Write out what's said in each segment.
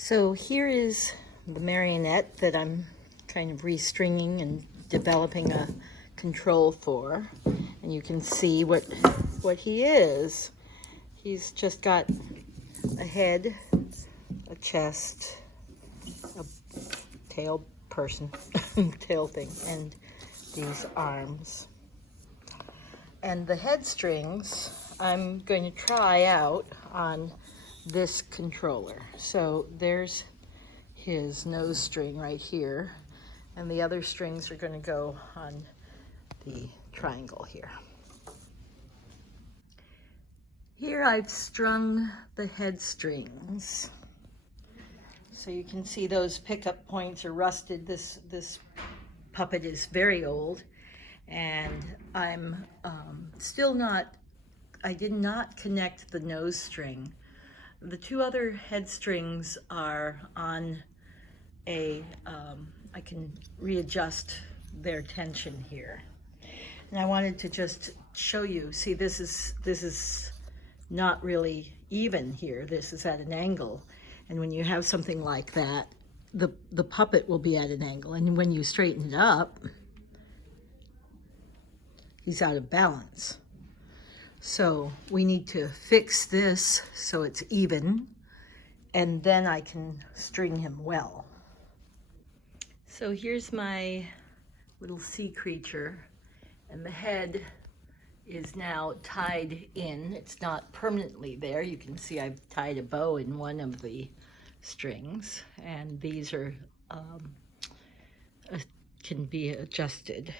So here is the marionette that I'm kind of restringing and developing a control for. And you can see what he is. He's just got a head, a chest, a tail person, tail thing, and these arms. And the head strings I'm going to try out on this controller. So there's his nose string right here, and the other strings are going to go on the triangle here. Here I've strung the head strings. So you can see those pickup points are rusted. This puppet is very old, and I'm I did not connect the nose string. The two other head strings are on I can readjust their tension here. And I wanted to just show you, see this is not really even here. This is at an angle. And when you have something like that, the puppet will be at an angle. And when you straighten it up, he's out of balance. So we need to fix this so it's even, and then I can string him well. So here's my little sea creature, and the head is now tied in. It's not permanently there. You can see I've tied a bow in one of the strings, and these are can be adjusted.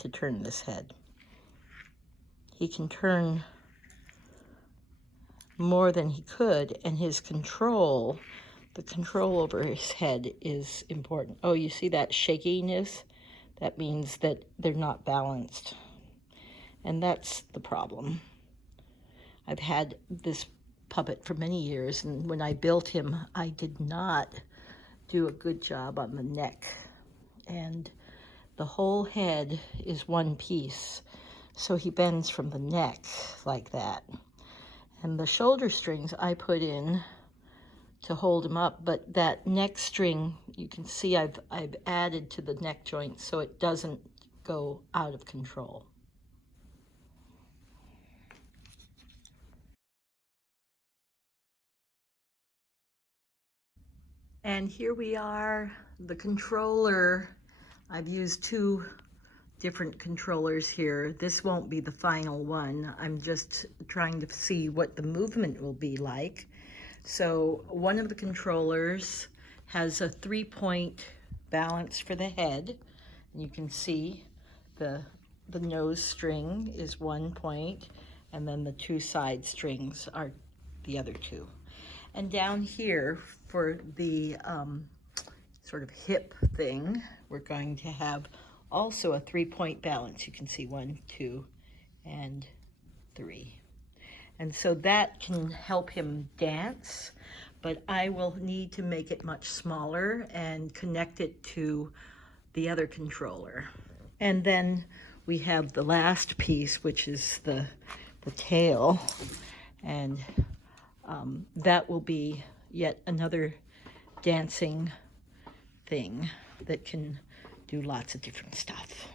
To turn this head. He can turn more than he could, and his control, the control over his head is important. Oh, you see that shakiness? That means that they're not balanced. And that's the problem. I've had this puppet for many years, and when I built him, I did not do a good job on the neck. And the whole head is one piece, so he bends from the neck like that. And the shoulder strings I put in to hold him up, but that neck string, you can see I've added to the neck joint so it doesn't go out of control. And here we are, the controller. I've used two different controllers here. This won't be the final one. I'm just trying to see what the movement will be like. So one of the controllers has a 3-point balance for the head. And you can see the nose string is 1 point, and then the two side strings are the other two. And down here for the sort of hip thing, we're going to have also a 3-point balance. You can see 1, 2, and 3. And so that can help him dance, but I will need to make it much smaller and connect it to the other controller. And then we have the last piece, which is the tail, and that will be yet another dancing thing that can do lots of different stuff.